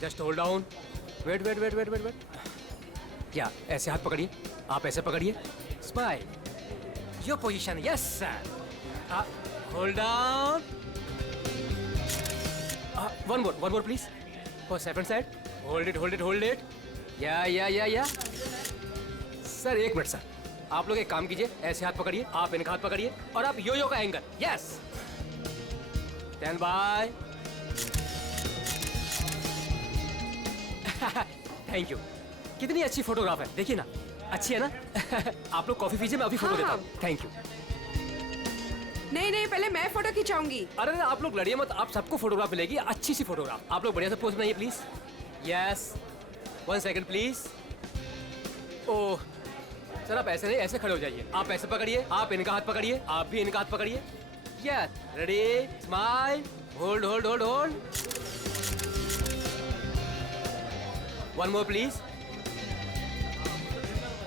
Just hold down. Wait wait wait wait wait wait. क्या ऐसे हाथ पकड़िए, आप ऐसे पकड़िए, smile, your position, yes sir, hold down, one more please, for second side, hold it hold it hold it, yeah sir एक minute sir, आप लोग एक काम कीजिए, ऐसे हाथ पकड़िए, आप इनका हाथ पकड़िए और आप यो का angle, yes, stand by. Thank you. कितनी अच्छी फोटोग्राफ है, देखिए ना, अच्छी है ना? आप लोग कॉफी पीजिए, मैं अभी फोटो देता हूँ। Thank you. नहीं, पहले मैं फोटो खिंचाऊंगी। अरे आप लोग लड़िए मत, आप सबको फोटोग्राफ मिलेगी, अच्छी सी फोटोग्राफ। आप लोग बढ़िया से पोज बनाइए please. Yes, 1 second please. Oh sir, आप ऐसे नहीं, ऐसे खड़े हो जाइए, आप ऐसे पकड़िए, आप इनका हाथ पकड़िए, आप भी इनका हाथ पकड़िए। Yes, ready, smile, hold hold hold hold, one more please.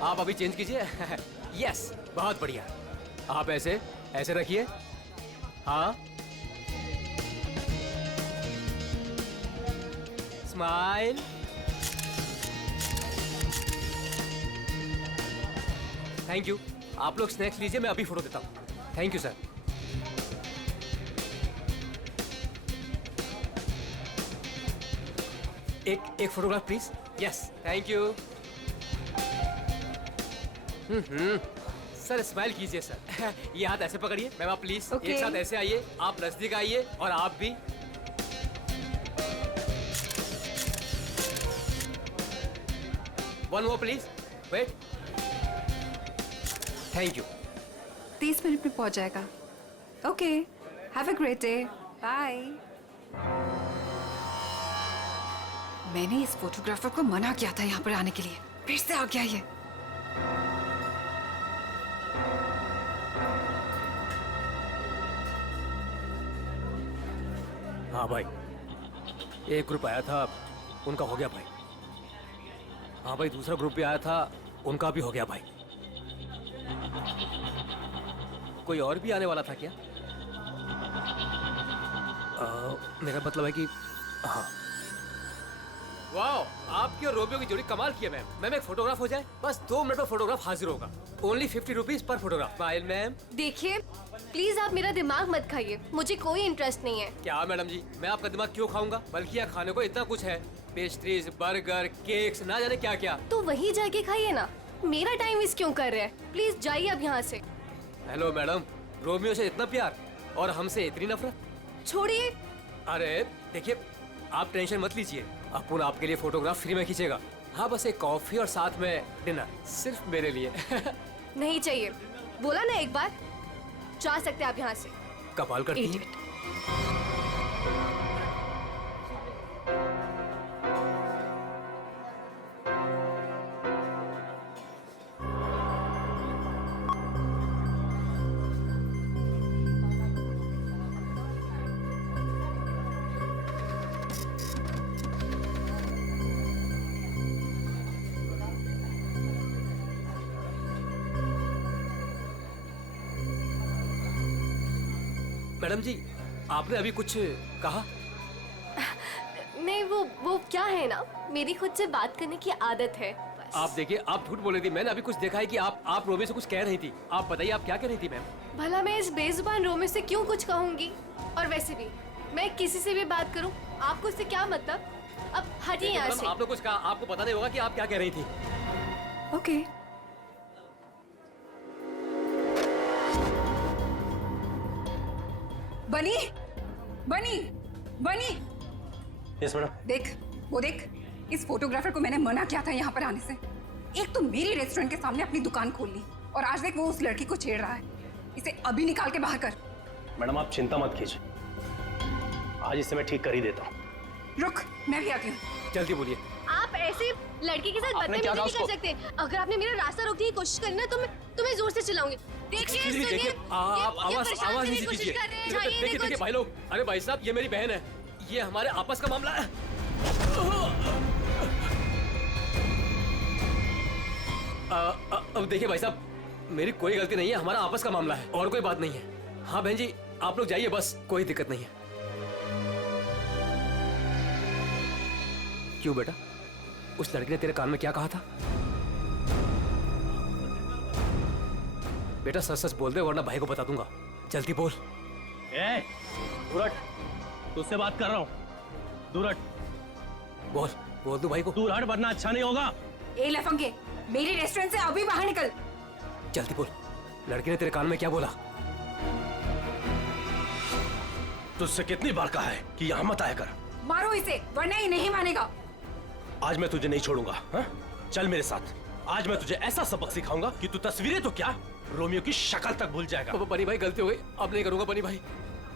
आप अभी चेंज कीजिए। यस, बहुत बढ़िया। आप ऐसे ऐसे रखिए, हाँ, स्माइल, थैंक यू। आप लोग स्नैक्स लीजिए, मैं अभी फोटो देता हूँ। Thank you sir. एक photograph please. Yes, thank you. Sir smile कीजिए सर। ये हाथ ऐसे पकड़िए, मैम आप प्लीज एक साथ ऐसे आइए, आप नजदीक आइए और आप भी। One more please, wait, thank you. 30 minute में पहुंच जाएगा। Okay, have a great day, bye. मैंने इस फोटोग्राफर को मना किया था यहाँ पर आने के लिए, फिर से आ गया ये। हाँ भाई, एक ग्रुप आया था, उनका हो गया भाई। हाँ भाई, दूसरा ग्रुप भी आया था, उनका भी हो गया भाई। कोई और भी आने वाला था क्या? मेरा मतलब है कि हाँ। वाओ, आपकी और रोमियो की जोड़ी कमाल की है मैम। मैम एक फोटोग्राफ हो जाए, बस 2 मिनट में फोटोग्राफ हाजिर होगा। Only 50 rupees per photograph. Smile ma'am. देखिए प्लीज आप मेरा दिमाग मत खाइए, मुझे कोई इंटरेस्ट नहीं है। क्या मैडम जी, मैं आपका दिमाग क्यों खाऊंगा? बल्कि यहाँ खाने को इतना कुछ है, पेस्ट्रीज, बर्गर, केक्स, ना जाने क्या क्या। तो वहीं जाके खाइए ना, मेरा टाइम वेस्ट क्यों कर रहे हैं? प्लीज जाइए अब यहाँ से। हेलो मैडम, रोमियो से इतना प्यार और हमसे इतनी नफरत? छोड़िए। अरे देखिए, आप टेंशन मत लीजिए, अपुन आपके लिए फोटोग्राफ फ्री में खींचेगा। हाँ, बस एक कॉफी और साथ में डिनर, सिर्फ मेरे लिए। नहीं चाहिए, बोला ना एक बार। जा सकते आप यहाँ से। कमाल करती है। मैडम जी, आपने अभी कुछ कहा? नहीं, वो क्या है ना, मेरी खुद से बात करने की आदत है बस। आप देखिए, आप झूठ बोल रही थी। मैंने अभी कुछ देखा है कि आप रोमियो से कुछ कह रही थी। आप बताइए, आप क्या कह रही थी मैम? भला मैं इस बेजुबान रोमियो से क्यों कुछ कहूंगी? और वैसे भी मैं किसी से भी बात करूं, आपको इससे क्या मतलब? अब हटिए यहाँ से। आपने कुछ कहा, आपको पता नहीं होगा कि आप क्या कह रही थी। ओके। बनी, बनी, बनी। Yes madam. देख, वो देख, इस फोटोग्राफर को मैंने मना किया था यहाँ पर आने से। एक तो मेरी रेस्टोरेंट के सामने अपनी दुकान खोल ली, और आज देख वो उस लड़की को छेड़ रहा है। इसे अभी निकाल के बाहर कर। मैडम आप चिंता मत कीजिए, आज इसे मैं ठीक कर ही देता हूँ। रुक, मैं भी आती हूँ। जल्दी बोलिए। आप ऐसे लड़के के साथ बदतमीजी नहीं कर सकते। अगर आपने मेरा रास्ता रोकने की कोशिश करी ना, तो मैं तुम्हें जोर से चिल्लाऊंगी। देखिए, देखिए, आप आवाज नीचे कीजिए। देखिए भाई लोग, अरे भाई साहब, ये मेरी बहन है, ये हमारे आपस का मामला है। अब देखिए भाई साहब, मेरी कोई गलती नहीं है, हमारा आपस का मामला है और कोई बात नहीं है। हाँ बहन जी, आप लोग जाइए, बस कोई दिक्कत नहीं है। क्यों बेटा? उस लड़की ने तेरे कान में क्या कहा था? बेटा सच सच बोल दे वरना भाई को बता दूंगा। जल्दी बोल। दूर हट, तुझसे बात कर रहा हूँ। दूर हट। बोल बोल दो भाई को। दूर हट वरना अच्छा नहीं होगा। ए लफंगे, मेरी रेस्टोरेंट से अभी बाहर निकल। जल्दी बोल, लड़की ने तेरे कान में क्या बोला? तुझसे कितनी बार कहा है कि यहाँ मत आया कर। मारो इसे वरना ये नहीं मानेगा। आज मैं तुझे नहीं छोड़ूंगा। हाँ? चल मेरे साथ। आज मैं तुझे ऐसा सबक सिखाऊंगा कि तू तस्वीरें तो क्या, रोमियो की शक्ल तक भूल जाएगा। बनी भाई गलती हो गई, अब नहीं करूंगा। बनी भाई,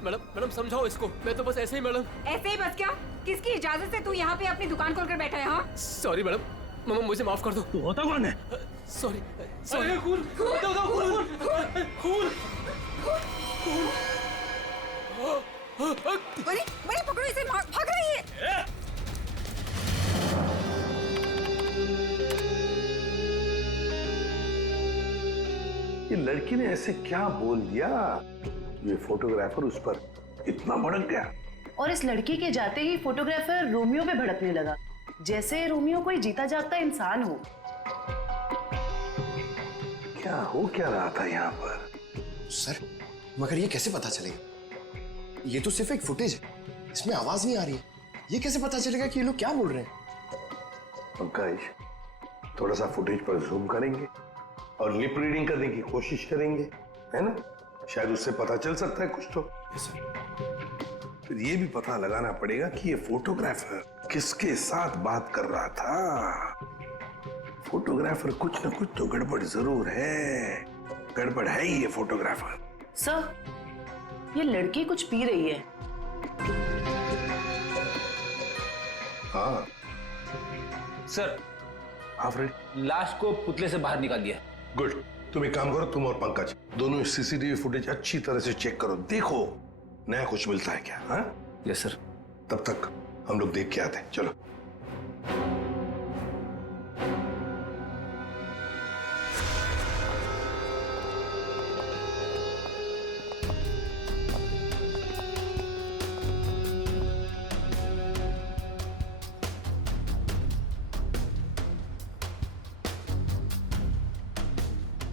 मैडम मैडम समझाओ इसको। मैं तो बस ऐसे ही मैडम। ऐसे ही बस क्या? किसकी इजाजत से तू यहाँ पे अपनी दुकान खोलकर बैठा है? हाँ सॉरी मैडम, मम्मा मुझे माफ कर दो। तू होता कौन है? Sorry sorry. खून खून। बनी बनी पकड़ो इसे, भाग रही है। ये लड़की ने ऐसे क्या बोल दिया? ये फोटोग्राफर उस पर इतना भड़क गया। और इस लड़की के जाते ही फोटोग्राफर रोमियो पे भड़कने लगा, जैसे रोमियो कोई जीता जागता इंसान हो। क्या हो क्या रहा था यहाँ पर? सर, मगर ये कैसे पता चलेगा? ये तो सिर्फ एक फुटेज है, इसमें आवाज नहीं आ रही है। ये कैसे पता चलेगा कि ये लोग क्या बोल रहे हैं? पंकज, थोड़ा सा फुटेज पर जूम करेंगे और लिप रीडिंग करने की कोशिश करेंगे, है ना? शायद उससे पता चल सकता है कुछ तो। फिर ये भी पता लगाना पड़ेगा कि ये फोटोग्राफर किसके साथ बात कर रहा था। फोटोग्राफर कुछ न कुछ तो गड़बड़ जरूर है। गड़बड़ है ही ये फोटोग्राफर। सर, ये लड़की कुछ पी रही है। हाँ सर, फ्रेड, लाश को पुतले से बाहर निकाल दिया। गुड। तुम एक काम करो, तुम और पंकज दोनों सीसीटीवी फुटेज अच्छी तरह से चेक करो, देखो नया कुछ मिलता है क्या। हाँ यस सर। तब तक हम लोग देख के आते हैं। चलो।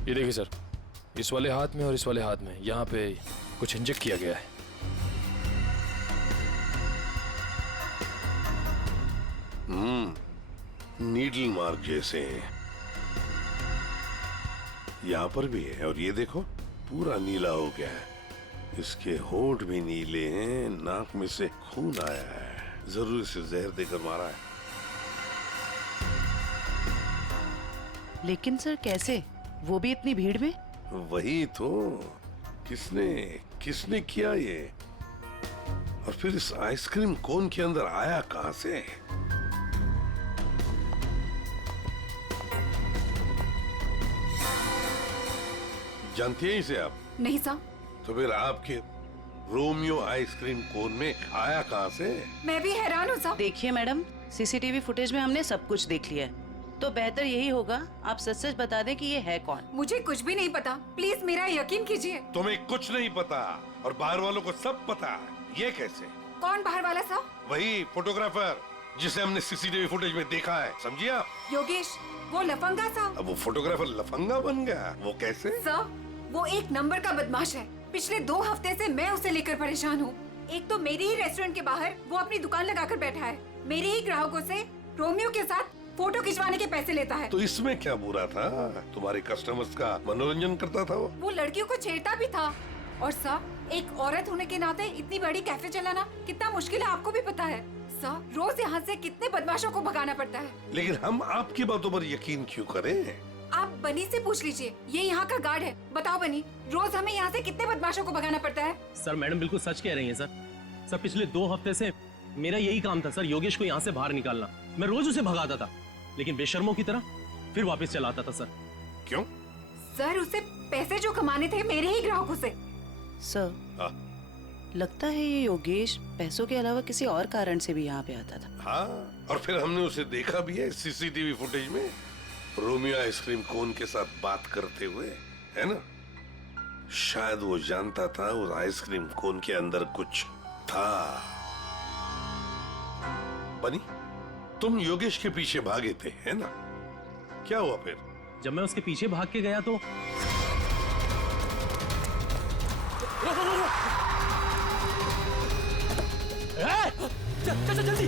ये देखिए सर, इस वाले हाथ में और इस वाले हाथ में यहाँ पे कुछ इंजेक्ट किया गया है। नीडल मार्क जैसे हैं। यहाँ पर भी है और ये देखो पूरा नीला हो गया है। इसके होंठ भी नीले हैं, नाक में से खून आया है। जरूर इसे जहर देकर मारा है। लेकिन सर कैसे, वो भी इतनी भीड़ में? वही तो, किसने किसने किया ये? और फिर इस आइसक्रीम कोन के अंदर आया कहां से? जानती हैं इसे आप? नहीं सर। तो फिर आपके रोमियो आइसक्रीम कोन में आया कहां से? मैं भी हैरान हूँ सर। देखिए मैडम, सीसीटीवी फुटेज में हमने सब कुछ देख लिया है, तो बेहतर यही होगा आप सच सच बता दें कि ये है कौन। मुझे कुछ भी नहीं पता, प्लीज मेरा यकीन कीजिए। तुम्हें कुछ नहीं पता और बाहर वालों को सब पता है। ये कैसे? कौन बाहर वाला सर? वही फोटोग्राफर जिसे हमने सीसीटीवी फुटेज में देखा है, समझिए आप? योगेश, वो लफंगा सर। अब वो फोटोग्राफर लफंगा बन गया, वो कैसे? सर, वो एक नंबर का बदमाश है। पिछले 2 हफ्ते से मैं उसे लेकर परेशान हूँ। एक तो मेरे ही रेस्टोरेंट के बाहर वो अपनी दुकान लगाकर बैठा है, मेरे ही ग्राहकों से रोमियो के साथ फोटो खिंचवाने के पैसे लेता है। तो इसमें क्या बुरा था? तुम्हारे कस्टमर्स का मनोरंजन करता था वो लड़कियों को छेड़ता भी था। और सर, एक औरत होने के नाते इतनी बड़ी कैफे चलाना कितना मुश्किल है, आपको भी पता है। सर, रोज यहाँ से कितने बदमाशों को भगाना पड़ता है। लेकिन हम आपकी बातों पर यकीन क्यों करें? आप बनी से पूछ लीजिए, ये यहाँ का गार्ड है। बताओ बनी, रोज हमें यहाँ से कितने बदमाशों को भगाना पड़ता है? सर मैडम बिल्कुल सच कह रही हैं सर। सर पिछले 2 हफ्ते से मेरा यही काम था सर, योगेश को यहाँ से बाहर निकालना। मैं रोज उसे भगाता था, लेकिन बेशर्मों की तरह फिर वापस चलाता था सर। क्यों? सर, उसे पैसे जो कमाने थे मेरे ही ग्राहकों से। सर, लगता है ये योगेश पैसों के अलावा किसी और कारण से भी यहाँ पे आता था। हाँ, और फिर हमने उसे देखा भी है सीसीटीवी फुटेज में, रोमियो आइसक्रीम कोन के साथ बात करते हुए, है ना? शायद वो जानता था उस आइसक्रीम कोन के अंदर कुछ था। बनी, तुम योगेश के पीछे भागे थे, है ना? क्या हुआ फिर? जब मैं उसके पीछे भाग के गया तो चल जल्दी।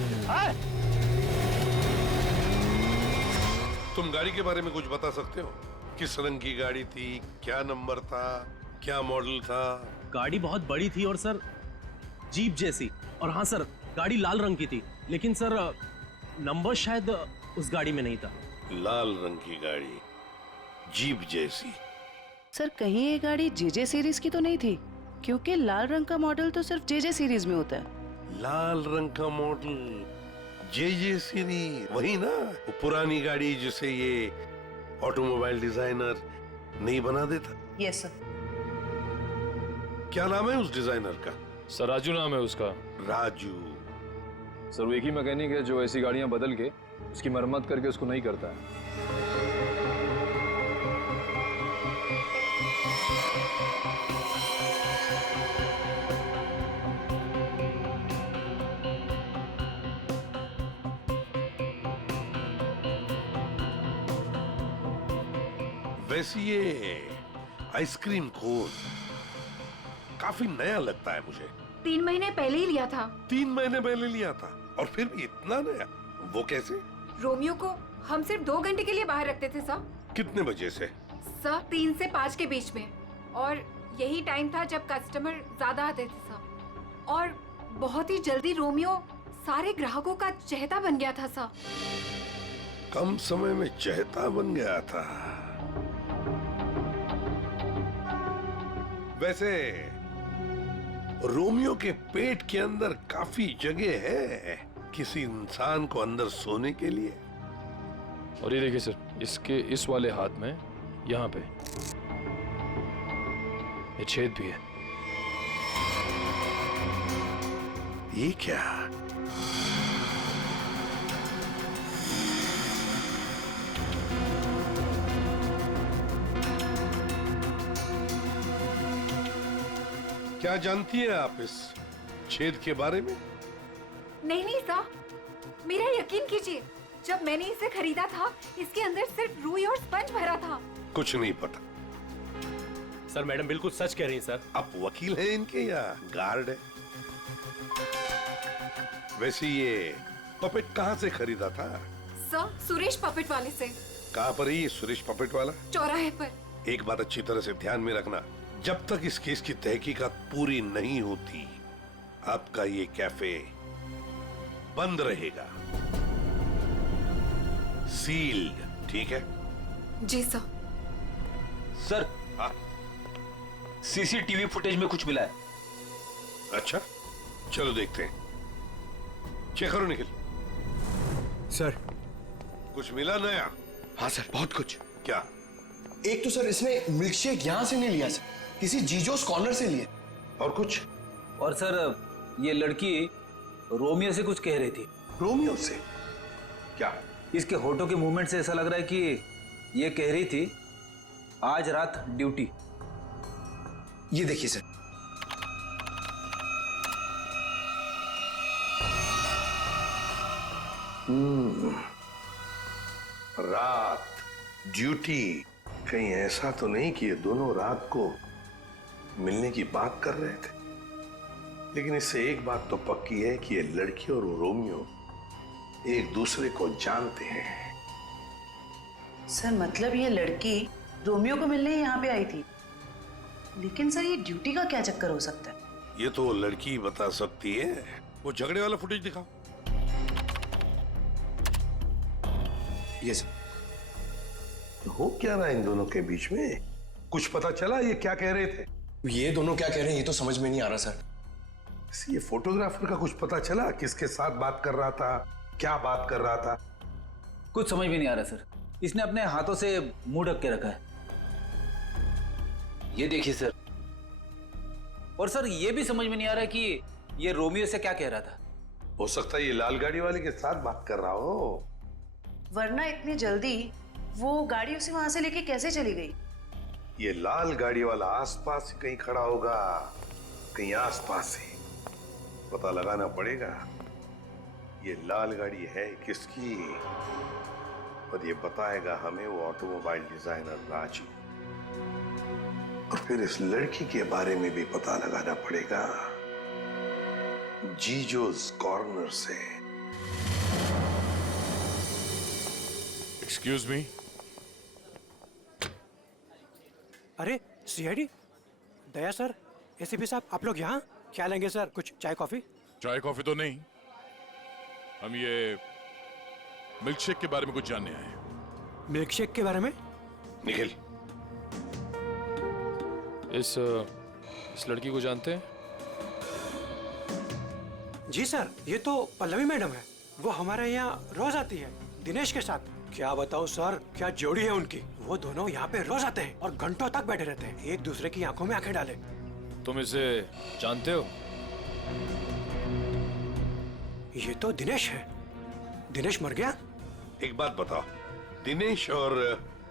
तुम गाड़ी के बारे में कुछ बता सकते हो? किस रंग की गाड़ी थी, क्या नंबर था, क्या मॉडल था? गाड़ी बहुत बड़ी थी और सर जीप जैसी। और हाँ सर, गाड़ी लाल रंग की थी, लेकिन सर नंबर शायद उस गाड़ी में नहीं था। लाल रंग की गाड़ी, जीप जैसी। सर कहीं ये गाड़ी जेजे सीरीज की तो नहीं थी? क्योंकि लाल रंग का मॉडल तो सिर्फ जेजे सीरीज में होता है। लाल रंग का मॉडल, जे सीरीज, वही ना? वो पुरानी गाड़ी जिसे ये ऑटोमोबाइल डिजाइनर नहीं बना देता। Yes sir. क्या नाम है उस डिजाइनर का? सर राजू नाम है उसका। राजू। सर वो एक ही मैकेनिक है जो ऐसी गाड़ियां बदल के उसकी मरम्मत करके उसको नहीं करता है। वैसे ये आइसक्रीम कोन काफी नया लगता है मुझे। 3 महीने पहले ही लिया था। 3 महीने पहले लिया था और फिर भी इतना नया? वो कैसे? रोमियो को हम सिर्फ 2 घंटे के लिए बाहर रखते थे सर। कितने बजे से? सर 3 से 5 के बीच में, और यही टाइम था जब कस्टमर ज्यादा आते थे सर। और बहुत ही जल्दी रोमियो सारे ग्राहकों का चहेता बन गया था सर। कम समय में चहेता बन गया था। वैसे रोमियो के पेट के अंदर काफी जगह है किसी इंसान को अंदर सोने के लिए। और ये देखिए सर, इसके इस वाले हाथ में यहाँ पे ये छेद भी है। ये क्या? क्या जानती है आप इस छेद के बारे में? नहीं नहीं सर, मेरा यकीन कीजिए, जब मैंने इसे खरीदा था इसके अंदर सिर्फ रुई और स्पंज भरा था। कुछ नहीं पता। सर मैडम बिल्कुल सच कह रही हैं सर। आप वकील हैं इनके या गार्ड है? वैसे ये पपेट कहाँ से खरीदा था? सर सुरेश पपेट वाले से। कहाँ पर है ये सुरेश पपेट वाला? चौराहे पर। एक बात अच्छी तरह से ध्यान में रखना, जब तक इस केस की तहकीकात पूरी नहीं होती आपका ये कैफे बंद रहेगा, सील्ड, ठीक है? जी सर। सर हाँ? सीसीटीवी फुटेज में कुछ मिला है। अच्छा, चलो देखते हैं। चेक करो निखिल। सर। कुछ मिला नया? हाँ सर, बहुत कुछ। क्या? एक तो सर इसने मिल्कशेक यहां से नहीं लिया सर, किसी जीजोस कॉर्नर से लिए। और कुछ? और सर ये लड़की रोमियो से कुछ कह रही थी। रोमियो से? क्या? इसके होठों के मूवमेंट से ऐसा लग रहा है कि ये कह रही थी आज रात ड्यूटी। ये देखिए सर। रात ड्यूटी, कहीं ऐसा तो नहीं कि ये दोनों रात को मिलने की बात कर रहे थे? लेकिन इससे एक बात तो पक्की है कि ये लड़की और रोमियो एक दूसरे को जानते हैं। सर मतलब ये लड़की रोमियो को मिलने यहाँ पे आई थी, लेकिन सर ये ड्यूटी का क्या चक्कर हो सकता है? ये तो लड़की बता सकती है। वो झगड़े वाला फुटेज दिखाओ। ये सर। हो क्या रहा है इन दोनों के बीच में? कुछ पता चला ये क्या कह रहे थे? ये दोनों क्या कह रहे हैं ये तो समझ में नहीं आ रहा सर। ये फोटोग्राफर का कुछ पता चला? किसके साथ बात कर रहा था, क्या बात कर रहा था? कुछ समझ में नहीं आ रहा सर। इसने अपने हाथों से मुंह ढक के रखा है। ये देखिए सर। और सर ये भी समझ में नहीं आ रहा कि ये रोमियो से क्या कह रहा था। हो सकता है ये लाल गाड़ी वाले के साथ बात कर रहा हो। वरना इतनी जल्दी वो गाड़ी उसे वहां से लेके कैसे चली गई? ये लाल गाड़ी वाला आसपास ही कहीं खड़ा होगा, कहीं आसपास ही। पता लगाना पड़ेगा ये लाल गाड़ी है किसकी, और ये बताएगा हमें वो ऑटोमोबाइल डिजाइनर राजू। और फिर इस लड़की के बारे में भी पता लगाना पड़ेगा जीजोस कॉर्नर से। Excuse me. अरे सीआईडी दया सर, एसीपी साहब, आप लोग यहाँ क्या लेंगे सर? कुछ चाय कॉफी? चाय कॉफी तो नहीं, हम ये मिल्क शेक के बारे में कुछ जानने आए हैं। मिल्क शेक के बारे में? निखिल, इस लड़की को जानते हैं? जी सर, ये तो पल्लवी मैडम है। वो हमारे यहाँ रोज आती है दिनेश के साथ। क्या बताओ सर, क्या जोड़ी है उनकी। वो दोनों यहाँ पे रोज आते हैं और घंटों तक बैठे रहते हैं, एक दूसरे की आंखों में आंखें डाले। तुम इसे जानते हो? ये तो दिनेश है। दिनेश मर गया? एक बात बताओ, दिनेश और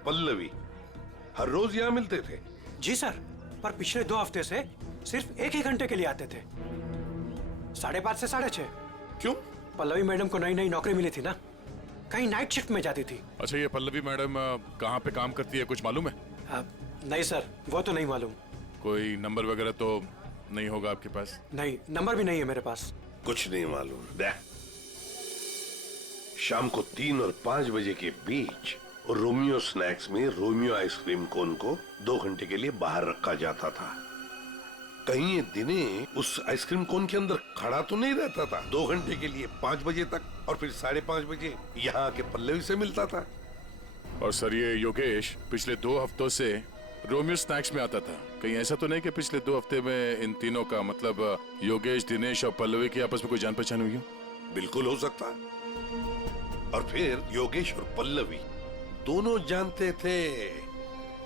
पल्लवी हर रोज यहाँ मिलते थे? जी सर, पर पिछले 2 हफ्ते से सिर्फ 1 ही घंटे के लिए आते थे, 5:30 से 6:30। क्यों? पल्लवी मैडम को नई नई नौकरी मिली थी ना, कहीं नाइट शिफ्ट में जाती थी। अच्छा, ये पल्लवी मैडम कहाँ पे काम करती है, कुछ मालूम है? नहीं सर, वो तो नहीं मालूम। कोई नंबर वगैरह तो नहीं होगा आपके पास? नहीं, नंबर भी नहीं है मेरे पास। कुछ नहीं मालूम। देख, शाम को 3 और 5 बजे के बीच रोमियो स्नैक्स में रोमियो आइसक्रीम कोन को 2 घंटे के लिए बाहर रखा जाता था। कहीं ये दिनेश उस आइसक्रीम कोन के अंदर खड़ा तो नहीं रहता था 2 घंटे के लिए 5 बजे तक, और फिर 5:30 बजे यहाँ आके पल्लवी से मिलता था। और सर, ये योगेश पिछले 2 हफ्तों से रोमियो स्नैक्स में आता था। कहीं ऐसा तो नहीं कि पिछले 2 हफ्ते में इन तीनों का मतलब योगेश, दिनेश और पल्लवी की आपस में कोई जान पहचान हुई हो? बिल्कुल हो सकता है। और फिर योगेश और पल्लवी दोनों जानते थे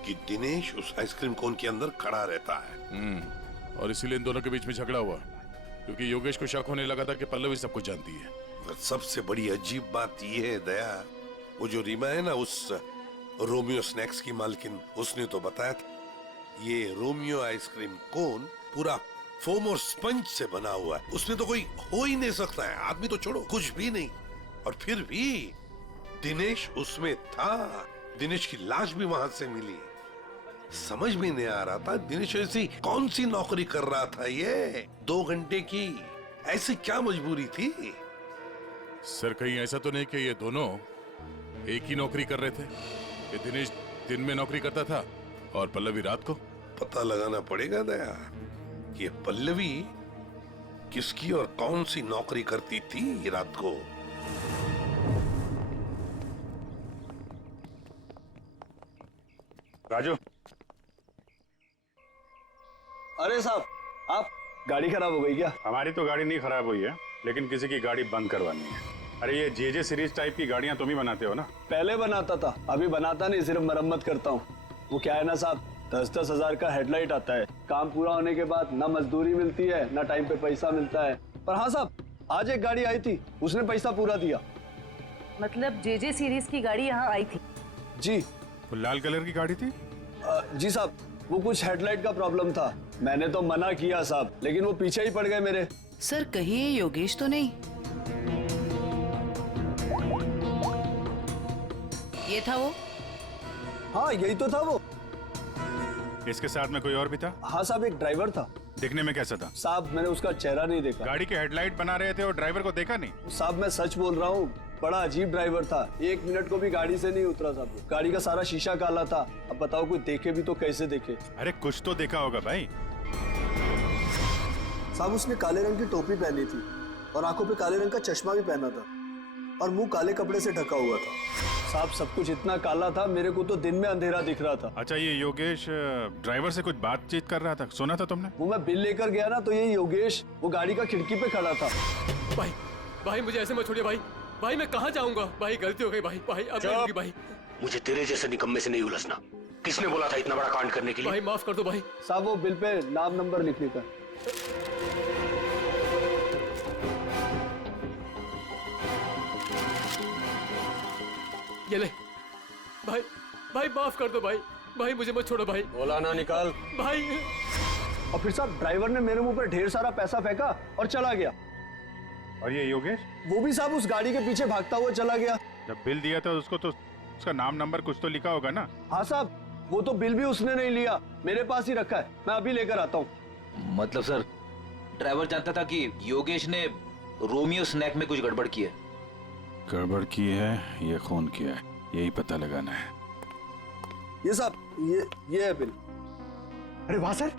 कि दिनेश उस आइसक्रीम कोन के अंदर खड़ा रहता है। और इसीलिए इन दोनों के बीच में झगड़ा हुआ, क्योंकि योगेश को शक होने लगा था कि पल्लवी सब कुछ जानती है। और सबसे बड़ी अजीब बात यह है दया, वो जो रीमा है ना, उस रोमियो स्नैक्स की मालकिन, उसने तो बताया था ये रोमियो आइसक्रीम कोन पूरा फोम और स्पंज से बना हुआ है, उसमें तो कोई हो ही नहीं सकता है, आदमी तो छोड़ो कुछ भी नहीं। और फिर भी दिनेश उसमें था, दिनेश की लाश भी वहां से मिली। समझ में नहीं आ रहा था दिनेश ऐसी कौन सी नौकरी कर रहा था, ये 2 घंटे की ऐसी क्या मजबूरी थी? सर, कहीं ऐसा तो नहीं कि ये दोनों एक ही नौकरी कर रहे थे? ये दिनेश दिन में नौकरी करता था और पल्लवी रात को? पता लगाना पड़ेगा दया कि ये पल्लवी किसकी और कौन सी नौकरी करती थी रात को। राजू। अरे साहब, आप गाड़ी खराब हो गई क्या? हमारी तो गाड़ी नहीं खराब हुई है, लेकिन किसी की गाड़ी बंद करवानी है। अरे ये जेजे सीरीज टाइप की गाड़ियां तुम ही बनाते हो ना? पहले बनाता था, अभी बनाता नहीं, सिर्फ मरम्मत करता हूँ। वो क्या है ना साहब, 10-10 हजार का हेडलाइट आता है, काम पूरा होने के बाद ना मजदूरी मिलती है ना टाइम पे पैसा मिलता है। पर हाँ साहब, आज एक गाड़ी आई थी, उसने पैसा पूरा दिया। मतलब जेजे सीरीज की गाड़ी यहाँ आई थी? जी। वो लाल कलर की गाड़ी थी? जी साहब, वो कुछ हेडलाइट का प्रॉब्लम था, मैंने तो मना किया साहब, लेकिन वो पीछे ही पड़ गए मेरे। सर, कहीं ये योगेश तो नहीं? ये था वो? हाँ, यही तो था वो। इसके साथ में कोई और भी था? हाँ साहब, एक ड्राइवर था। दिखने में कैसा था? साहब, मैंने उसका चेहरा नहीं देखा। गाड़ी के हेडलाइट बना रहे थे और ड्राइवर को देखा नहीं? साहब, मैं सच बोल रहा हूँ, बड़ा अजीब ड्राइवर था, 1 मिनट को भी गाड़ी से नहीं उतरा साहब। गाड़ी का सारा शीशा काला था। अब बताओ, कोई देखे भी तो कैसे देखे? अरे कुछ तो देखा होगा भाई। साहब, उसने काले रंग की टोपी पहनी थी और आंखों पे काले रंग का चश्मा भी पहना था और मुंह काले कपड़े से ढका हुआ था। साहब, सब कुछ इतना काला था, मेरे को तो दिन में अंधेरा दिख रहा था। अच्छा, ये योगेश ड्राइवर से कुछ बातचीत कर रहा था, सुना था तुमने? वो मैं बिल लेकर गया ना, तो ये योगेश वो गाड़ी का खिड़की पे खड़ा था। भाई मुझे ऐसे मत छोड़िए भाई, मैं कहाँ जाऊंगा? भाई गलती हो गई भाई, अब नहीं होगी भाई। मुझे तेरे जैसे निकम्मे से नहीं उलझना। किसने बोला था इतना बड़ा कांड करने के लिए? भाई माफ कर दो भाई। साहब, वो बिल पे नाम नंबर लिखने का। ये ले भाई माफ कर दो भाई, मुझे मत छोड़ो भाई। बोला ना, निकाल भाई। और फिर साहब, ड्राइवर ने मेरे मुंह पर ढेर सारा पैसा फेंका और चला गया। और ये योगेश? वो भी साहब उस गाड़ी के पीछे भागता हुआ चला गया। जब बिल दिया था उसको तो उसका नाम नंबर कुछ तो लिखा होगा ना? हाँ साहब, वो तो बिल भी उसने नहीं लिया, मेरे पास ही रखा है, मैं अभी लेकर आता हूँ। मतलब सर, ड्राइवर जानता था कि योगेश ने रोमियो स्नैक में कुछ गड़बड़ की है? गड़बड़ की है, ये खून किया है, यही पता लगाना है। ये साहब, ये है बिल। अरे वाह सर,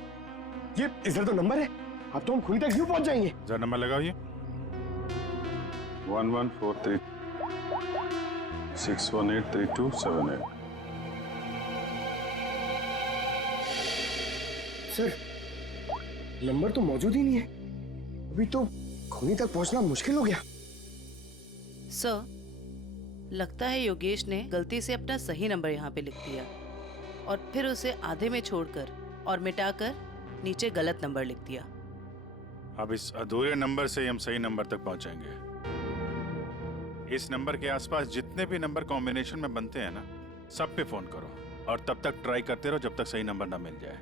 ये इधर तो नंबर है, अब तो हम खुद तक यूं पहुंच जाएंगे। जरा नंबर लगाओ ये 1143 6183278। सर नंबर तो मौजूद ही नहीं है, अभी तो खूनी तक पहुंचना मुश्किल हो गया। सर, लगता है योगेश ने गलती से अपना सही नंबर यहाँ पे लिख दिया और फिर उसे आधे में छोड़कर और मिटाकर नीचे गलत नंबर लिख दिया। अब इस अधूरे नंबर से हम सही नंबर तक पहुंचेंगे। इस नंबर के आसपास जितने भी नंबर कॉम्बिनेशन में बनते हैं ना, सब पे फोन करो और तब तक ट्राई करते रहो जब तक सही नंबर ना मिल जाए।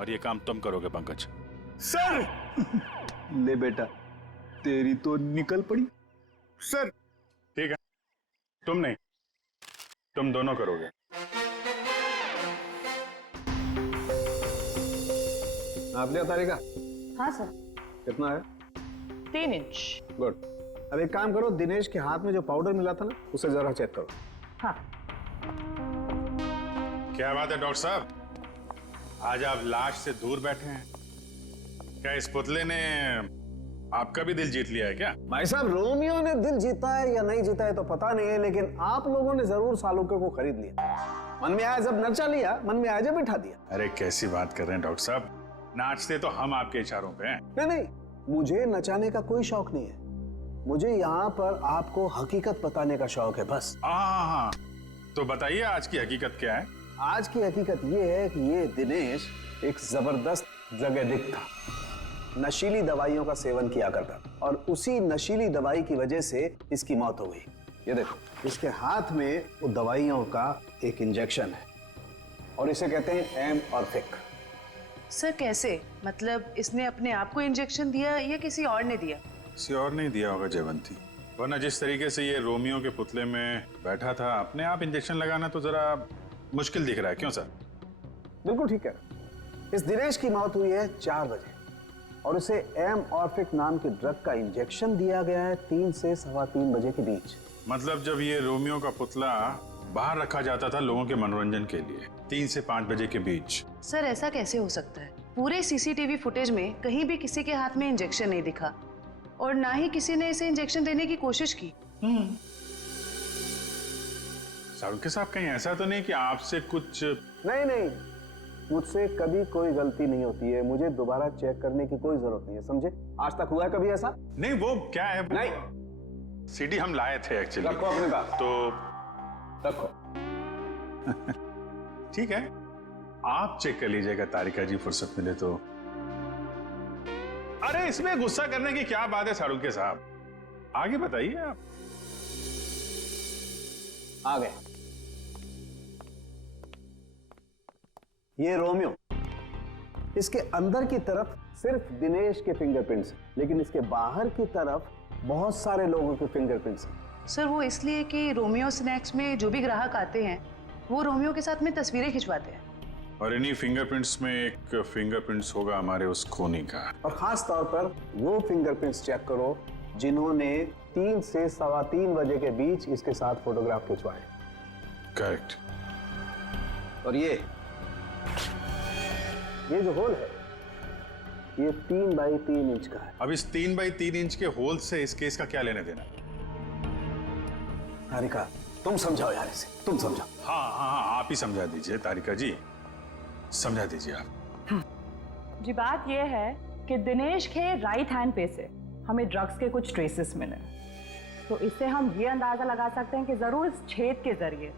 और ये काम तुम करोगे पंकज। सर ले बेटा, तेरी तो निकल पड़ी। सर ठीक है, तुम नहीं, तुम दोनों करोगे। आप लिया तारिका? हाँ सर। कितना है? 3 इंच। गुड। अब एक काम करो, दिनेश के हाथ में जो पाउडर मिला था ना, उसे जरा चेक करो। हाँ। क्या बात है डॉक्टर साहब, आज आप लाश से दूर बैठे हैं। क्या इस पुतले ने आपका भी दिल जीत लिया है क्या? भाई साहब, रोमियो ने दिल जीता है या नहीं जीता है तो पता नहीं है, लेकिन आप लोगों ने जरूर सालुके को खरीद लिया। मन में आया जब नचा लिया, मन में आया जब बिठा दिया। अरे कैसी बात कर रहे हैं डॉक्टर साहब, नाचते तो हम आपके इशारों पे हैं। नहीं नहीं, मुझे नचाने का कोई शौक नहीं है, मुझे यहाँ पर आपको हकीकत बताने का शौक है बस। हाँ, तो बताइए आज की हकीकत क्या है? आज की हकीकत ये है कि ये दिनेश एक जबरदस्त ड्रग एडिक्ट था, नशीली दवाइयों का सेवन किया करता और उसी नशीली दवाई की वजह से इसकी मौत हो गई। ये देखो, इसके हाथ में वो दवाइयों का एक इंजेक्शन है और इसे कहते हैं एम ऑर्फिक। सर कैसे? मतलब इसने अपने आप को इंजेक्शन दिया या किसी और ने दिया? किसी और नहीं दिया होगा जयवंती, वरना जिस तरीके से ये रोमियो के पुतले में बैठा था, अपने आप इंजेक्शन लगाना तो जरा मुश्किल दिख रहा है। क्यों सर? बिल्कुल ठीक है। इस दिनेश की मौत हुई है 4 बजे और उसे एम ऑर्फिक नाम की ड्रग का इंजेक्शन दिया गया है 3 से 3:15 बजे के बीच। मतलब जब ये रोमियो का पुतला बाहर रखा जाता था लोगों के मनोरंजन के लिए, 3 से 5 बजे के बीच। सर ऐसा कैसे हो सकता है? पूरे सीसीटीवी फुटेज में कहीं भी किसी के हाथ में इंजेक्शन नहीं दिखा और ना ही किसी ने इसे इंजेक्शन देने की कोशिश की। सारुके साहब, कहीं ऐसा तो नहीं कि आपसे कुछ? नहीं, मुझसे कभी कोई गलती नहीं होती है, मुझे दोबारा चेक करने की कोई जरूरत नहीं है, समझे? आज तक हुआ है कभी ऐसा? नहीं, वो क्या है? नहीं, सीडी हम लाए थे एक्चुअली। रखो अपने पास। तो रखो। ठीक है, आप चेक कर लीजिएगा तारिका जी, फुर्सत मिले तो। अरे इसमें गुस्सा करने की क्या बात है सारुके साहब, आगे बताइए आप। आ गए। ये रोमियो, इसके अंदर की तरफ सिर्फ दिनेश के फिंगरप्रिंट्स, लेकिन इसके बाहर की तरफ बहुत सारे लोगों के फिंगरप्रिंट्स हैं। सर वो इसलिए कि रोमियो स्नैक्स में जो भी ग्राहक आते हैं वो रोमियो के साथ में तस्वीरें खिंचवाते हैं और इन्हीं फिंगरप्रिंट्स में एक फिंगरप्रिंट्स होगा हमारे उस खूनी का। और खास तौर पर वो फिंगरप्रिंट्स चेक करो जिन्होंने 3 से 3:15 बजे के बीच इसके साथ फोटोग्राफ खिंचवाए। करेक्ट। और ये जो होल है ये 3 बाई 3 इंच का है। अब इस 3 बाई 3 इंच के होल से इस केस का क्या लेना देना? तारिका तुम समझाओ यार इसे, तुम समझाओ। हाँ, आप ही समझा दीजिए तारिका जी, समझा दीजिए आप। जी बात यह है कि दिनेश के राइट हैंड पे से हमें ड्रग्स के कुछ ट्रेसेस मिले, तो इससे हम ये अंदाजा लगा सकते हैं कि जरूर इस छेद के जरिए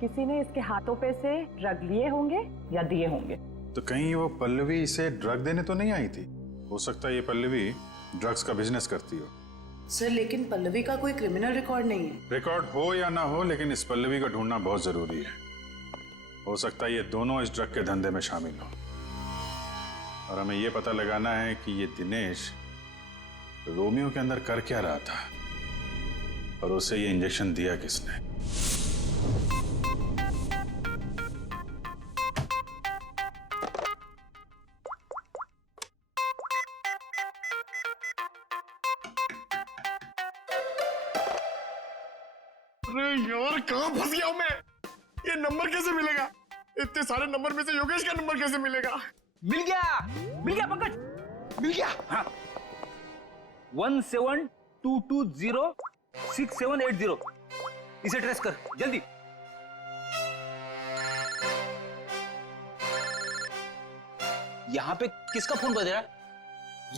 किसी ने इसके हाथों पे से ड्रग लिए होंगे या दिए होंगे। तो कहीं वो पल्लवी इसे ड्रग देने तो नहीं आई थी? हो सकता है ये पल्लवी ड्रग्स का बिजनेस करती हो। सर लेकिन पल्लवी का कोई क्रिमिनल रिकॉर्ड नहीं है। रिकॉर्ड हो या ना हो, लेकिन इस पल्लवी को ढूंढना बहुत जरूरी है। हो सकता है ये दोनों इस ड्रग के धंधे में शामिल हो और हमें ये पता लगाना है कि ये दिनेश रोमियो के अंदर कर क्या रहा था और उसे ये इंजेक्शन दिया किसने? अरे यार कहाँ फंस गया हूं मैं? ये नंबर कैसे मिलेगा? इतने सारे नंबर में से योगेश का नंबर कैसे मिलेगा? मिल गया पंकज, मिल गया। हाँ 17220670, इसे ट्रेस कर जल्दी। यहाँ पे किसका फोन बज रहा है?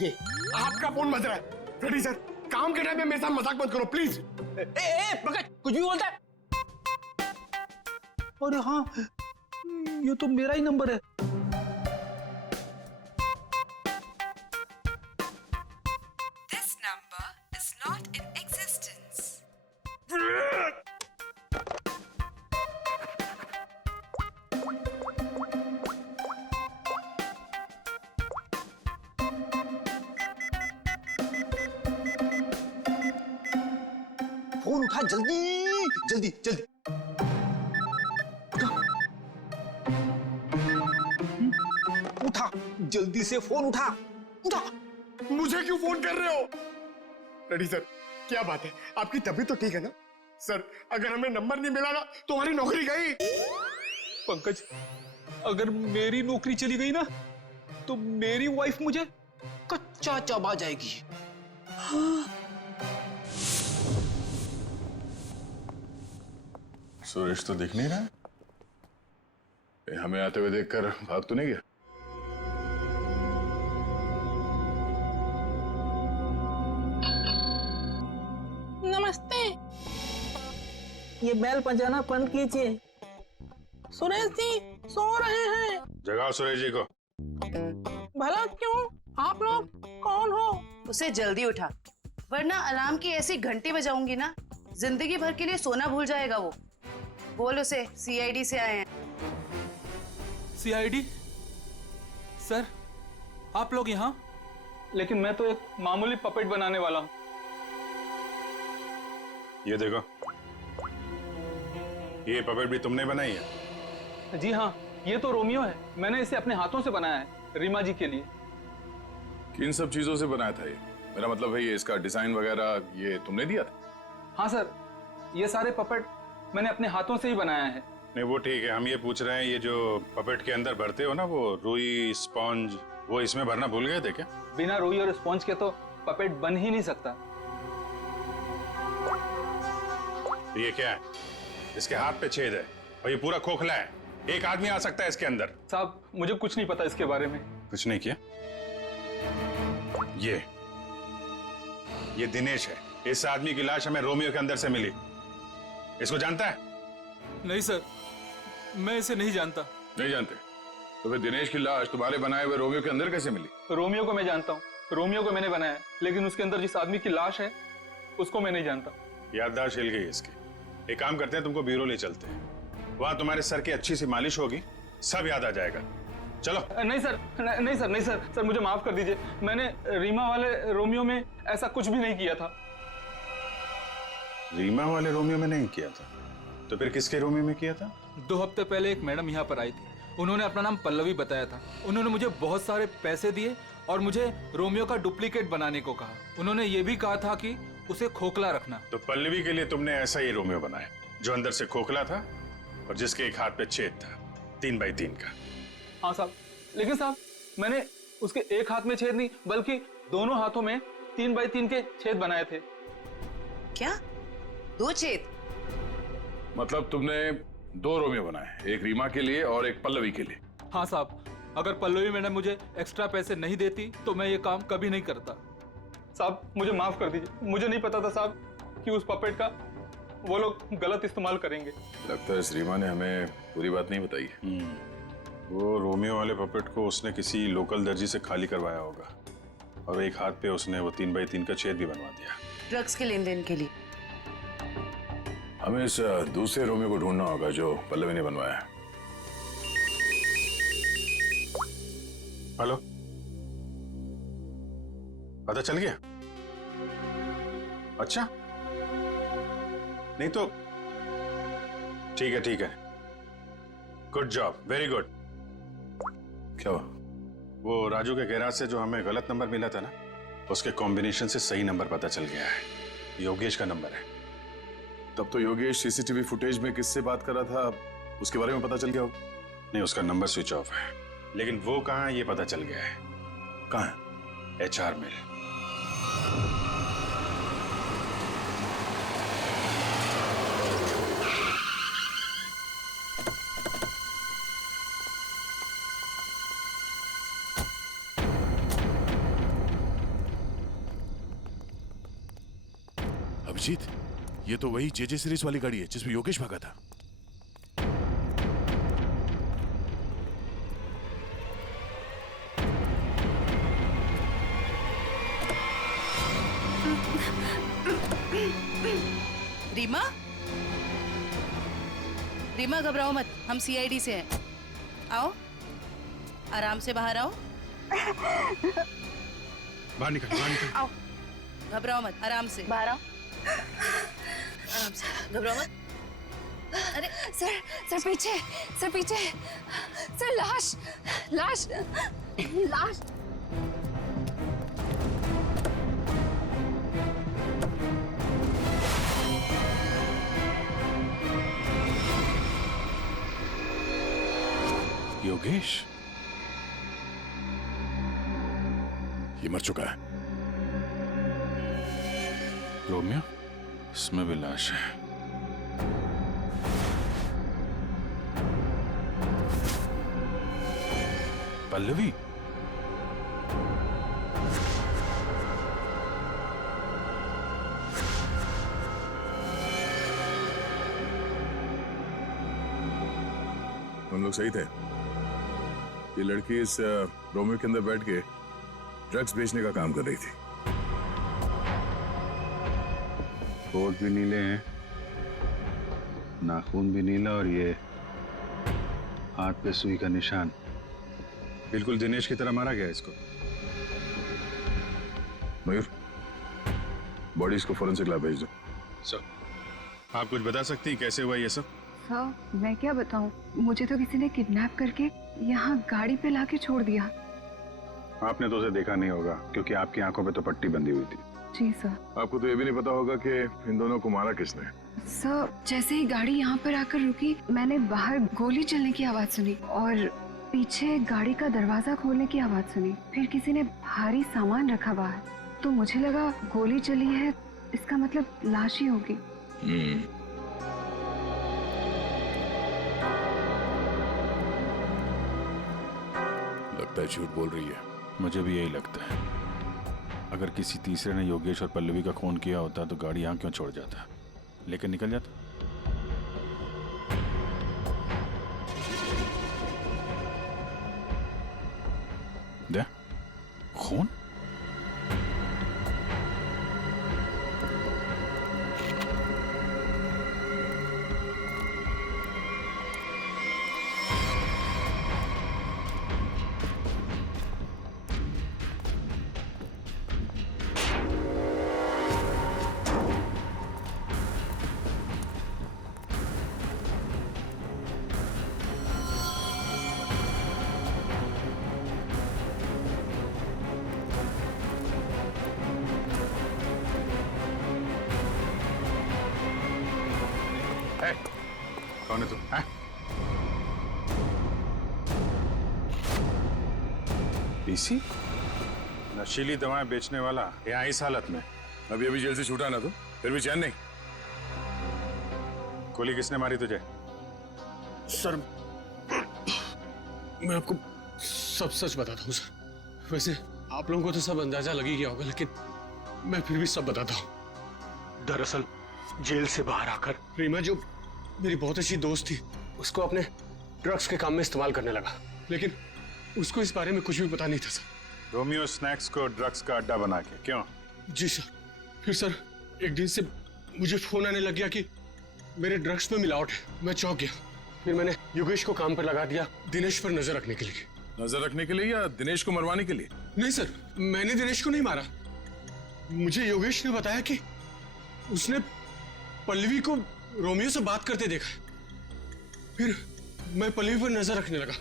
ये आपका फोन बज रहा है। रेडी सर, काम के टाइम में मेरे साथ मजाक मत करो प्लीज। पंकज कुछ भी बोलता है। अरे हाँ, ये तो मेरा ही नंबर है। This number is not in existence. Phone उठा जल्दी जल्दी जल्दी। उठा जल्दी से, फोन उठा उठा। मुझे क्यों फोन कर रहे हो? रेडी सर, क्या बात है? आपकी तबीयत तो ठीक है ना? सर अगर हमें नंबर नहीं मिला ना तो हमारी नौकरी गई। पंकज, अगर मेरी नौकरी चली गई ना तो मेरी वाइफ मुझे कच्चा चबा जाएगी। हाँ। सुरेश तो दिख नहीं रहा है। हमें आते हुए देखकर भाग तो नहीं गया? नमस्ते, ये बेल बजाना बंद कीजिए। सुरेश जी सो रहे हैं। जगाओ सुरेश जी को। भला क्यों? आप लोग कौन हो? उसे जल्दी उठा, वरना अलार्म की ऐसी घंटी बजाऊंगी ना, जिंदगी भर के लिए सोना भूल जाएगा वो। बोल उसे सीआईडी से आए हैं। सीआईडी? सर आप लोग यहाँ? लेकिन मैं तो एक मामूली पपेट बनाने वाला हूँ। ये देखो, ये पपेट भी तुमने बनाई है? जी हाँ, ये तो रोमियो है। मैंने इसे अपने हाथों से बनाया है, रीमा जी के लिए। किन सब चीजों से बनाया था ये? मेरा मतलब है ये इसका डिजाइन वगैरह ये तुमने दिया था? हाँ सर, ये सारे पपेट मैंने अपने हाथों से ही बनाया है। नहीं वो ठीक है, हम ये पूछ रहे हैं ये जो पपेट के अंदर भरते हो ना, वो रुई स्पॉन्ज, वो इसमें भरना भूल गए थे क्या? बिना रुई और स्पॉन्ज के तो पपेट बन ही नहीं सकता। तो ये क्या है? इसके हाथ पे छेद है और ये पूरा खोखला है। एक आदमी आ सकता है इसके अंदर। साहब मुझे कुछ नहीं पता इसके बारे में। कुछ नहीं किया? ये दिनेश है। इस आदमी की लाश हमें रोमियो के अंदर से मिली। इसको जानता है? नहीं सर, मैं इसे नहीं जानता। नहीं जानते? तो फिर दिनेश की लाश तुम्हारे बनाए हुए रोमियो के अंदर कैसे मिली? रोमियो को मैं जानता हूँ, रोमियो को मैंने बनाया, लेकिन उसके अंदर जिस आदमी की लाश है उसको मैं नहीं जानता। याददाश्त हिल गई इसकी। एक काम करते हैं, तुमको ब्यूरो ले चलते हैं। वहां तुम्हारे सर की अच्छी सी मालिश होगी, सब याद आ जाएगा। चलो। नहीं सर, नहीं सर, नहीं सर, सर मुझे माफ कर दीजिए। मैंने रीमा वाले रोमियो में ऐसा कुछ भी नहीं किया था। रीमा वाले रोमियो में नहीं किया था? तो फिर किसके रोमियो में किया था? 2 हफ्ते पहले एक मैडम यहाँ पर आई थी। उन्होंने अपना नाम पल्लवी बताया था। उन्होंने मुझे बहुत सारे पैसे दिए और मुझे रोमियो का डुप्लीकेट बनाने को कहा। उन्होंने ये भी कहा था कि उसे खोखला रखना। तो पल्लवी के लिए तुमने ऐसा ही रोमियो बनाया जो अंदर से खोखला था और जिसके एक हाथ पे छेद था, 3 बाई 3 का। हाँ साहब, लेकिन साहब मैंने उसके एक हाथ में छेद नहीं बल्कि दोनों हाथों में 3 बाई 3 के छेद बनाए थे। क्या? 2 छेद? मतलब तुमने 2 रोमियो बनाए, एक रीमा के लिए और एक पल्लवी के लिए? हाँ साहब, अगर पल्लवी मैडम मुझे एक्स्ट्रा पैसे नहीं देती तो मैं ये काम कभी नहीं करता। साहब मुझे माफ कर दीजिए, मुझे नहीं पता था साहब कि उस पपेट का वो लोग गलत इस्तेमाल करेंगे। लगता है इस रीमा ने हमें पूरी बात नहीं बताई है। वो रोमियो वाले पपेट को उसने किसी लोकल दर्जी से खाली करवाया होगा और एक हाथ पे उसने वो 3 बाई 3 का छेद भी बनवा दिया। ड्रग्स के लेन देन के लिए। हमें इस दूसरे रोमियो को ढूंढना होगा जो पल्लवी ने बनवाया है। हेलो, पता चल गया? अच्छा, नहीं तो ठीक है। Good job, very good. क्या हुआ? वो राजू के गैराज से जो हमें गलत नंबर मिला था ना, उसके कॉम्बिनेशन से सही नंबर पता चल गया है। योगेश का नंबर है। तब तो योगेश सीसीटीवी फुटेज में किससे बात कर रहा था उसके बारे में पता चल गया होगा। नहीं, उसका नंबर स्विच ऑफ है, लेकिन वो कहाँ है ये पता चल गया है। कहाँ है? HR में। अभिजीत, ये तो वही JJ सीरीज वाली गाड़ी है जिसमें योगेश भागा था। रीमा, रीमा घबराओ मत, हम CID से हैं। आओ, आराम से बाहर आओ। बाहर निकल। आओ, घबराओ मत, आराम से बाहर आओ। आराम से, घबराओ मत। अरे सर पीछे, सर लाश। योगेश ये मर चुका है। रोमियो, इसमें भी लाश है। पल्लवी, हम लोग सही थे। ये लड़की इस रोमियो के अंदर बैठ के ड्रग्स बेचने का काम कर रही थी। होठ भी नीले हैं, नाखून भी नीला, और ये हाथ पे सुई का निशान। बिल्कुल दिनेश की तरह मारा गया इसको। मयूर, बॉडी इसको फोरेंसिक लैब भेज दो। सर, आप कुछ बता सकती हैं कैसे हुआ ये सब? सर, मैं क्या बताऊं, मुझे तो किसी ने किडनैप करके यहाँ गाड़ी पे लाके छोड़ दिया। आपने तो उसे देखा नहीं होगा क्योंकि आपकी आंखों पे तो पट्टी बंधी हुई थी। जी सर। आपको तो ये भी नहीं पता होगा कि इन दोनों को मारा किसने। सर, जैसे ही गाड़ी यहाँ पर आकर रुकी, मैंने बाहर गोली चलने की आवाज सुनी और पीछे गाड़ी का दरवाजा खोलने की आवाज सुनी। फिर किसी ने भारी सामान रखा बाहर, तो मुझे लगा गोली चली है, इसका मतलब लाश ही होगी। लगता है झूठ बोल रही है। मुझे भी यही लगता है। अगर किसी तीसरे ने योगेश और पल्लवी का खून किया होता तो गाड़ी यहाँ क्यों छोड़ जाता, लेकर निकल जाता। दे खून। कौन है तू? पीसी? नशीली दवाएं बेचने वाला यहाँ इस हालत में? अभी जेल से छूटा ना तो फिर भी चैन नहीं। गोली किसने मारी तुझे? सर, मैं आपको सब सच बताता हूँ सर। वैसे आप लोगों को तो सब अंदाजा लग ही गया होगा, लेकिन मैं फिर भी सब बताता हूँ। दरअसल जेल से बाहर आकर रीमा, जो मेरी बहुत अच्छी दोस्त थी, उसको अपने ड्रग्स के काम में इस्तेमाल करने लगा, लेकिन उसको इस बारे में कुछ भी पता नहीं था सर। रोमियो स्नैक्स को ड्रग्स का अड्डा बना के? क्यों? जी सर। फिर सर, एक दिन से मुझे फोन आने लग गया कि मेरे ड्रग्स में मिलावट है। मैं चौंक गया। फिर मैंने योगेश को काम पर लगा दिया, दिनेश पर नजर रखने के लिए। नजर रखने के लिए या दिनेश को मरवाने के लिए? नहीं सर, मैंने दिनेश को नहीं मारा। मुझे योगेश ने बताया कि उसने पल्लवी को रोमियो से बात करते देखा। फिर मैं पल्लवी पर नजर रखने लगा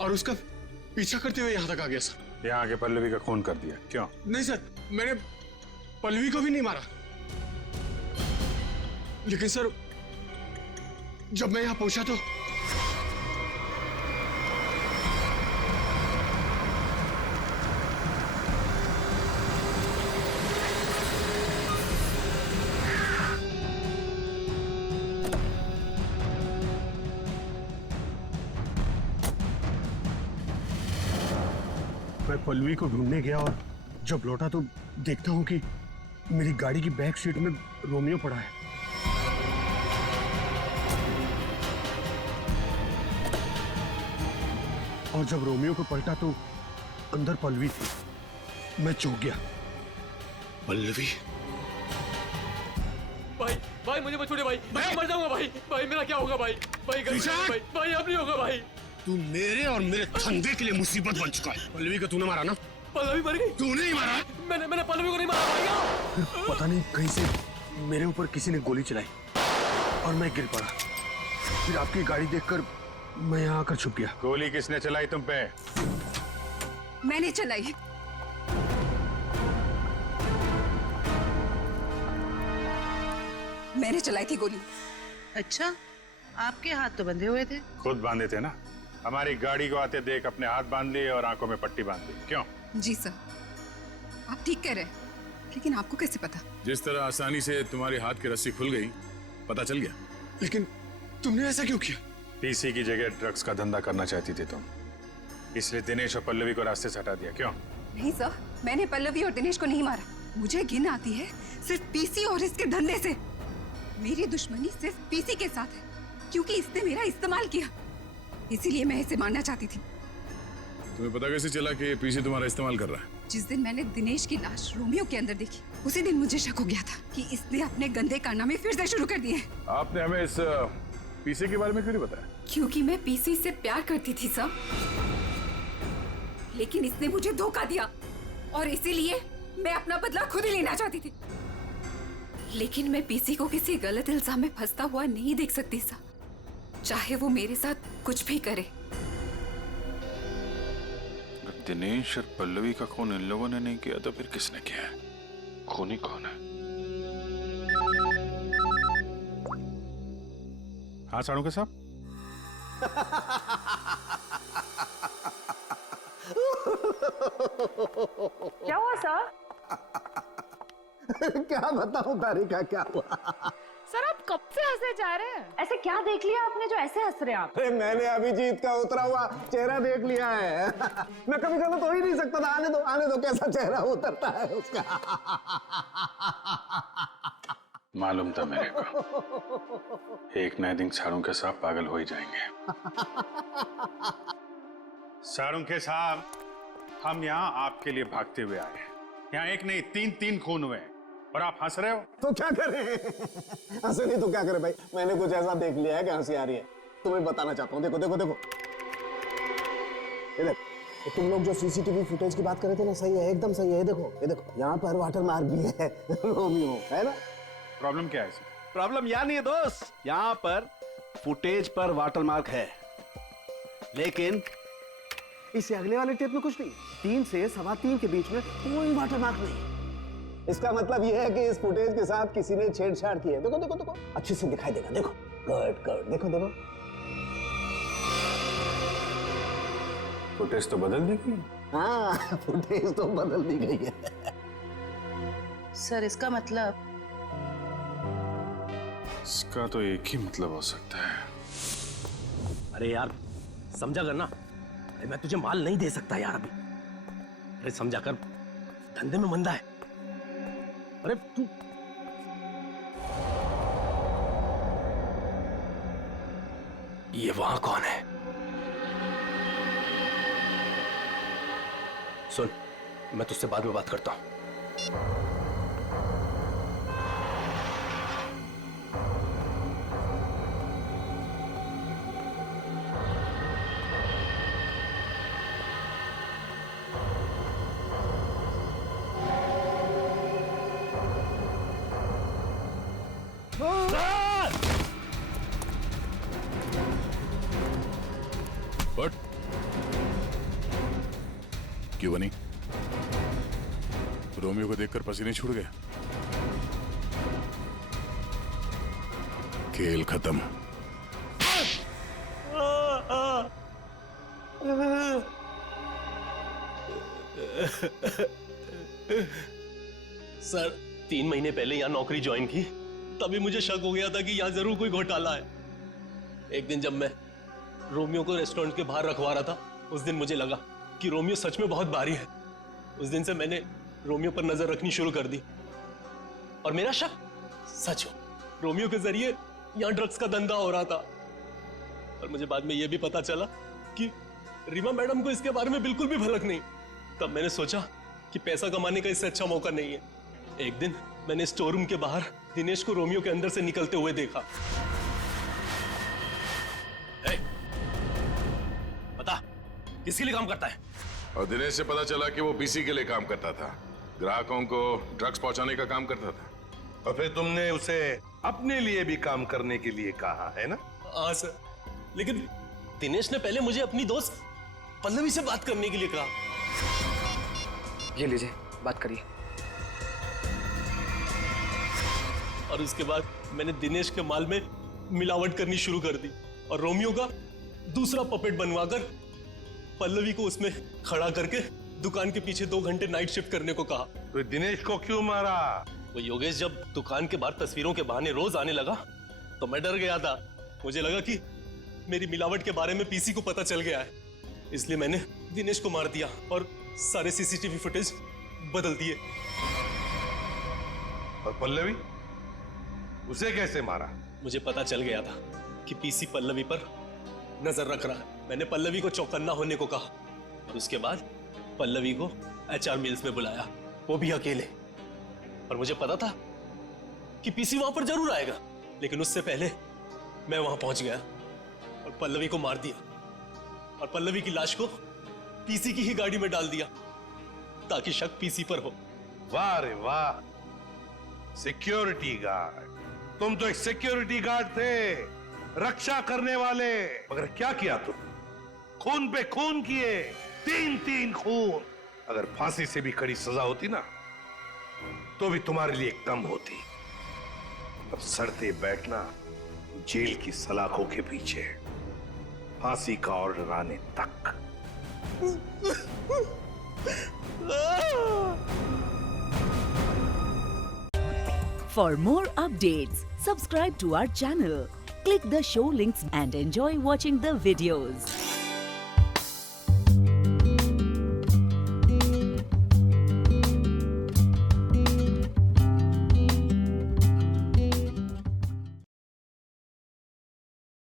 और उसका पीछा करते हुए यहाँ तक आ गया सर। यहाँ आके पल्लवी का खून कर दिया क्यों? नहीं सर, मैंने पल्लवी को भी नहीं मारा, लेकिन सर जब मैं यहाँ पहुंचा तो मैं पल्लवी को ढूंढने गया और जब लौटा तो देखता हूं कि मेरी गाड़ी की बैक सीट में रोमियो पड़ा है। और जब रोमियो को पलटा तो अंदर पल्लवी थी। मैं चौंक गया। पल्लवी? भाई भाई मुझे मत छोड़िए भाई, मैं मर जाऊंगा भाई। भाई मेरा क्या होगा भाई? भाई भाई भाई अब नहीं होगा भाई। तू मेरे और मेरे धंधे के लिए मुसीबत बन चुका है। पल्लवी को तूने मारा ना? पल्लवी मर गई? तूने ही मारा? मैंने पल्लवी को नहीं मारा भाई। फिर पता नहीं कहीं से मेरे ऊपर किसी ने गोली चलाई और मैं गिर पड़ा। फिर आपकी गाड़ी देखकर मैं यहाँ आकर छुप गया। गोली किसने चलाई तुम पे? मैंने चलाई। मैंने चलाई थी गोली। अच्छा, आपके हाथ तो बंधे हुए थे। खुद बांधे थे ना। हमारी गाड़ी को आते देख अपने हाथ बांध लिए और आंखों में पट्टी बांध ली। क्यों? जी सर, आप ठीक कह रहे हैं, लेकिन आपको कैसे पता? जिस तरह आसानी से तुम्हारे हाथ की रस्सी खुल गई, पता चल गया। लेकिन तुमने ऐसा क्यों किया? पीसी की जगह ड्रग्स का धंधा करना चाहती थी तुम, इसलिए दिनेश और पल्लवी को रास्ते से हटा दिया। क्यों? नहीं सर, मैंने पल्लवी और दिनेश को नहीं मारा। मुझे घिन आती है सिर्फ पीसी और इसके धंधे से। मेरी दुश्मनी सिर्फ पीसी के साथ है, क्योंकि इसने मेरा इस्तेमाल किया, इसीलिए मैं इसे मारना चाहती थी। तुम्हें पता कैसे चला कि पीसी तुम्हारा इस्तेमाल कर रहा है? जिस दिन मैंने दिनेश की लाश रोमियो के अंदर देखी, उसी दिन मुझे शक हो गया था कि इसने अपने गंदे कारनामे फिर से शुरू कर दिए। आपने हमें इस पीसी के बारे में क्यों नहीं बताया? क्योंकि मैं पीसी से प्यार करती थी सर, लेकिन इसने मुझे धोखा दिया और इसीलिए मैं अपना बदला खुद ही लेना चाहती थी। लेकिन मैं पीसी को किसी गलत इल्जाम में फंसता हुआ नहीं देख सकती सर, चाहे वो मेरे साथ कुछ भी करे। दिनेश और पल्लवी का खून इन लोगों ने नहीं किया तो फिर किसने किया है? खूनी कौन है? हाँ साड़ू के साहब। क्या हुआ सर? क्या बताऊं तारिका, क्या हुआ? सर आप कब से हंसे जा रहे हैं? ऐसे क्या देख लिया आपने जो ऐसे हंस रहे हैं आप? अरे मैंने अभिजीत का उतरा हुआ चेहरा देख लिया है। मैं कभी गलत हो ही नहीं सकता था। आने दो कैसा चेहरा उतरता है उसका। मालूम था मेरे को, एक नए दिन साड़ू के साहब पागल हो ही जाएंगे। साड़ू के साहब, हम यहाँ आपके लिए भागते हुए आए हैं। यहाँ एक नहीं तीन खून हुए और आप हंस रहे हो। तो क्या करें? हंसे नहीं तो क्या करें भाई? मैंने कुछ ऐसा देख लिया है कि हंसी आ रही है। तुम्हें बताना चाहता हूँ। देखो देखो देखो, इधर तो तुम लोग जो सीसीटीवी फुटेज की बात कर रहे थे ना, सही है, एकदम सही है। ये देखो यहाँ पर वाटर मार्क भी है रोमियो, है ना? प्रॉब्लम क्या है इसमें? प्रॉब्लम यहाँ नहीं है दोस्त, यहाँ पर फुटेज पर वाटरमार्क है, लेकिन इससे अगले वाले टेप में कुछ नहीं। 3 से 3:15 के बीच में कोई वाटरमार्क नहीं। इसका मतलब यह है कि इस फुटेज के साथ किसी ने छेड़छाड़ की है। देखो देखो देखो, अच्छे से दिखाई देगा। देखो कट, देखो देखो। फुटेज तो बदल दी गई। हाँ, फुटेज तो बदल दी गई है। सर इसका मतलब? इसका तो एक ही मतलब हो सकता है। अरे यार समझा कर ना, अरे मैं तुझे माल नहीं दे सकता यार अभी। अरे समझा कर, धंधे में मंदा है। अरे तू ये वहां कौन है? सुन, मैं तुझसे बाद में बात करता हूं। What? क्यों बनी? रोमियो को देखकर पसीने छूट गए? खेल खत्म। सर 3 महीने पहले यहाँ नौकरी ज्वाइन की, तभी मुझे शक हो गया था कि यहाँ जरूर कोई घोटाला है। एक दिन जब मैं रोमियो को रेस्टोरेंट के बाहर रखवा रहा था, उस दिन मुझे लगा कि रोमियो सच में बहुत भारी है। उस दिन से मैंने रोमियो पर नजर रखनी शुरू कर दी और मेरा शक सच हो। रोमियो के जरिए यहाँ ड्रग्स का धंधा हो रहा था। और मुझे बाद में यह भी पता चला कि रीमा मैडम को इसके बारे में बिल्कुल भी भनक नहीं। तब मैंने सोचा कि पैसा कमाने का इससे अच्छा मौका नहीं है। एक दिन मैंने स्टोर रूम के बाहर दिनेश को रोमियो के अंदर से निकलते हुए देखा। बता, किसके लिए काम करता है? और दिनेश से पता चला कि वो पीसी के लिए काम करता था, ग्राहकों को ड्रग्स पहुंचाने का काम करता था। और फिर तुमने उसे अपने लिए भी काम करने के लिए कहा है ना? हाँ सर, लेकिन दिनेश ने पहले मुझे अपनी दोस्त पल्लवी से बात करने के लिए कहा। ये लीजिए, बात करिए। और उसके बाद मैंने दिनेश के माल में मिलावट करनी शुरू कर दी और रोमियो का दूसरा पपेट बनवाकर पल्लवी को उसमें खड़ा करके दुकान के पीछे 2 घंटे नाइट शिफ्ट करने को कहा। तो दिनेश को क्यों मारा? वो योगेश जब दुकान के बाहर तस्वीरों के बहाने रोज आने लगा तो मैं डर गया था। मुझे लगा कि मेरी मिलावट के बारे में पीसी को पता चल गया है, इसलिए मैंने दिनेश को मार दिया और सारे सीसीटीवी फुटेज बदल दिए। और पल्लवी, उसे कैसे मारा? मुझे पता चल गया था कि पीसी पल्लवी पर नजर रख रहा है। मैंने पल्लवी को चौकन्ना होने को कहा और उसके बाद पल्लवी को एचआर मिल्स में बुलाया, वो भी अकेले। और मुझे पता था कि पीसी वहां पर जरूर आएगा, लेकिन उससे पहले मैं वहां पहुंच गया और पल्लवी को मार दिया और पल्लवी की लाश को पीसी की ही गाड़ी में डाल दिया ताकि शक पीसी पर हो। वाह रे वाह, सिक्योरिटी गार्ड। तुम तो एक सिक्योरिटी गार्ड थे, रक्षा करने वाले। मगर क्या किया तुम? खून पे खून किए, 3 खून। अगर फांसी से भी कड़ी सजा होती ना तो भी तुम्हारे लिए कम होती। अब सड़ते बैठना जेल की सलाखों के पीछे, फांसी का ऑर्डर आने तक। For more updates, subscribe to our channel, click the show links and enjoy watching the videos.